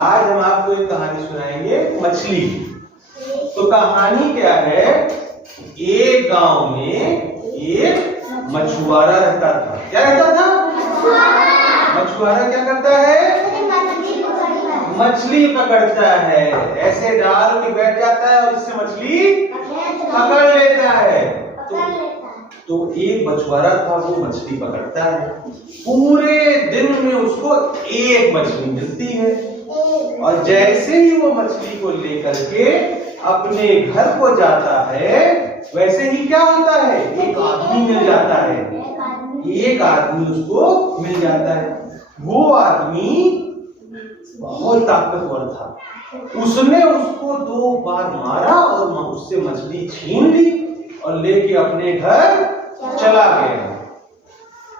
आज हम आपको एक कहानी सुनाएंगे, मछली। तो कहानी क्या है, एक गांव में एक मछुआरा रहता था। क्या रहता था? मछुआरा क्या करता है? मछली पकड़ता है। ऐसे डाल के बैठ जाता है और इससे मछली पकड़ लेता है। तो एक मछुआरा था, वो मछली पकड़ता है। पूरे दिन में उसको एक मछली मिलती है और जैसे ही वो मछली को लेकर के अपने घर को जाता है, वैसे ही क्या होता है, एक आदमी मिल जाता है। एक आदमी उसको मिल जाता है। वो आदमी बहुत ताकतवर था। उसने उसको 2 बार मारा और उससे मछली छीन ली और लेके अपने घर चला गया।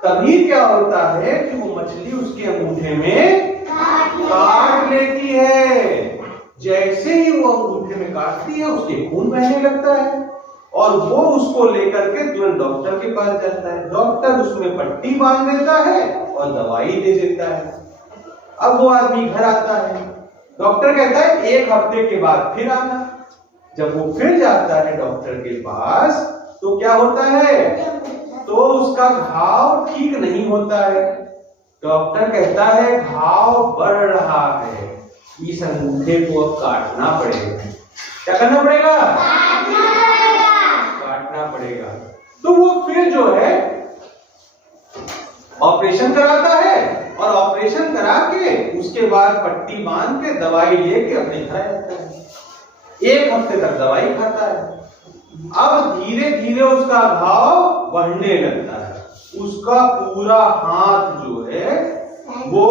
तभी क्या होता है कि वो मछली उसके अंगूठे में काट लेती है। जैसे ही वो अंगूठे में काटती है, उसके खून बहने लगता है और वो उसको लेकर के तुरंत डॉक्टर के पास जाता है। डॉक्टर उसमें पट्टी बांध देता है और दवाई दे देता है। अब वो आदमी घर आता है। डॉक्टर कहता है 1 हफ्ते के बाद फिर आना। जब वो फिर जाता है डॉक्टर के पास, तो क्या होता है, तो उसका घाव ठीक नहीं होता है। डॉक्टर कहता है घाव बढ़ रहा है, इस अंगूठे को अब काटना पड़ेगा। क्या करना पड़ेगा? काटना पड़ेगा। तो वो फिर जो है ऑपरेशन कराता है और ऑपरेशन करा के उसके बाद पट्टी बांध के दवाई लेके अपने घर आता है। 1 हफ्ते तक दवाई खाता है। अब धीरे धीरे उसका घाव बढ़ने लगता है। उसका पूरा हाथ जो है वो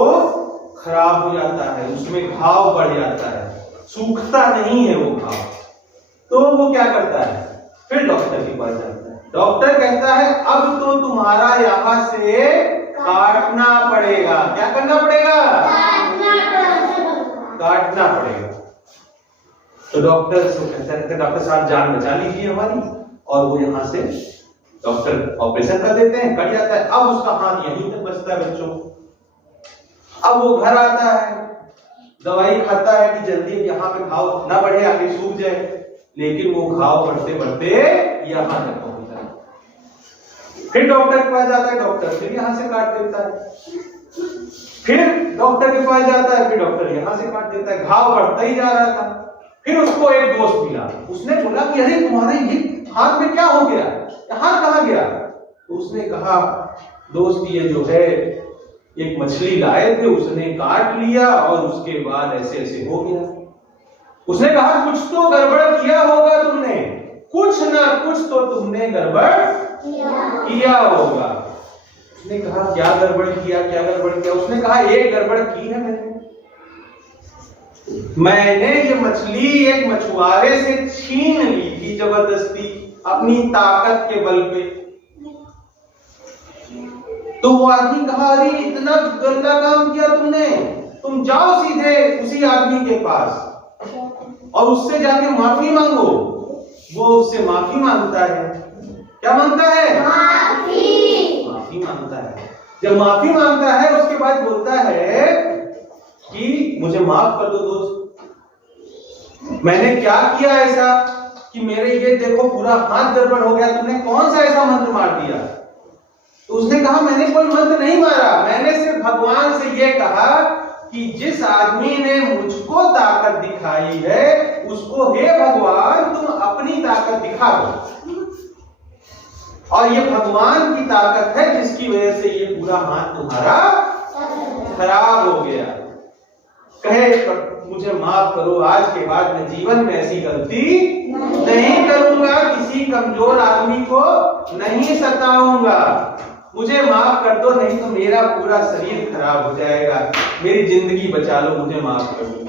खराब हो जाता है, उसमें घाव बढ़ जाता है, सूखता नहीं है वो घाव। तो वो क्या करता है, फिर डॉक्टर के पास जाता है। डॉक्टर कहता है अब तो तुम्हारा यहाँ से काटना पड़ेगा। क्या करना पड़ेगा? काटना पड़ेगा। तो डॉक्टर से कहता है डॉक्टर साहब जान बचा लीजिए हमारी, और वो यहाँ से डॉक्टर ऑपरेशन कर देते हैं, कट जाता है। अब उसका हाथ यहीं तक बचता है बच्चों। अब वो घर आता है, दवाई खाता है कि जल्दी यहाँ पे घाव ना बढ़े, आगे सूख जाए, लेकिन वो घाव बढ़ते बढ़ते यहाँ तक पहुंच जाता है। फिर डॉक्टर के पास जाता है, डॉक्टर फिर यहाँ से काट देता है। फिर डॉक्टर के पास जाता है, फिर डॉक्टर यहाँ से काट देता है। घाव बढ़ता ही जा रहा था। फिर उसको एक दोस्त मिला, उसने बोला कि अरे तुम्हारे ये हाथ में क्या हो गया, हाथ कहाँ गया? तो उसने कहा दोस्त ये जो है एक मछली लाए थे, उसने काट लिया और उसके बाद ऐसे ऐसे हो गया। उसने कहा कुछ तो गड़बड़ किया होगा तुमने, कुछ ना कुछ तो तुमने गड़बड़ किया होगा। उसने कहा क्या गड़बड़ किया, क्या गड़बड़ किया? उसने कहा एक गड़बड़ की है मैंने ये मछली एक मछुआरे से छीन ली थी जबरदस्ती, अपनी ताकत के बल पे। तो वो आदमी कहा अरे इतना गंदा काम किया तुमने, तुम जाओ सीधे उसी आदमी के पास और उससे जाके माफी मांगो। वो उससे माफी मांगता है। क्या मांगता है? माफी मांगता है। जब माफी मांगता है उसके बाद बोलता है कि मुझे माफ कर दो दोस्त, मैंने क्या किया ऐसा कि मेरे ये देखो पूरा हाथ गड़बड़ हो गया, तुमने कौन सा ऐसा मंत्र मार दिया? तो उसने कहा मैंने कोई मंत्र नहीं मारा, मैंने सिर्फ भगवान से ये कहा कि जिस आदमी ने मुझको ताकत दिखाई है उसको हे भगवान तुम अपनी ताकत दिखा दो। और ये भगवान की ताकत है जिसकी वजह से ये पूरा हाथ तुम्हारा खराब हो गया। कहे मुझे माफ करो, आज के बाद मैं जीवन में ऐसी गलती नहीं करूंगा, किसी कमजोर आदमी को नहीं सताऊंगा, मुझे माफ कर दो, नहीं तो मेरा पूरा शरीर खराब हो जाएगा, मेरी जिंदगी बचा लो, मुझे माफ कर दो।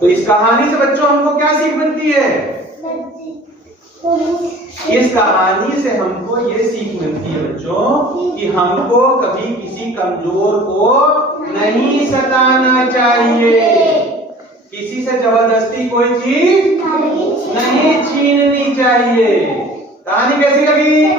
तो इस कहानी से बच्चों हमको क्या सीख मिलती है? इस कहानी से हमको ये सीख मिलती है बच्चों कि हमको कभी किसी कमजोर को नहीं सताना चाहिए, किसी से जबरदस्ती कोई चीज नहीं छीननी चाहिए। कहानी कैसी लगी?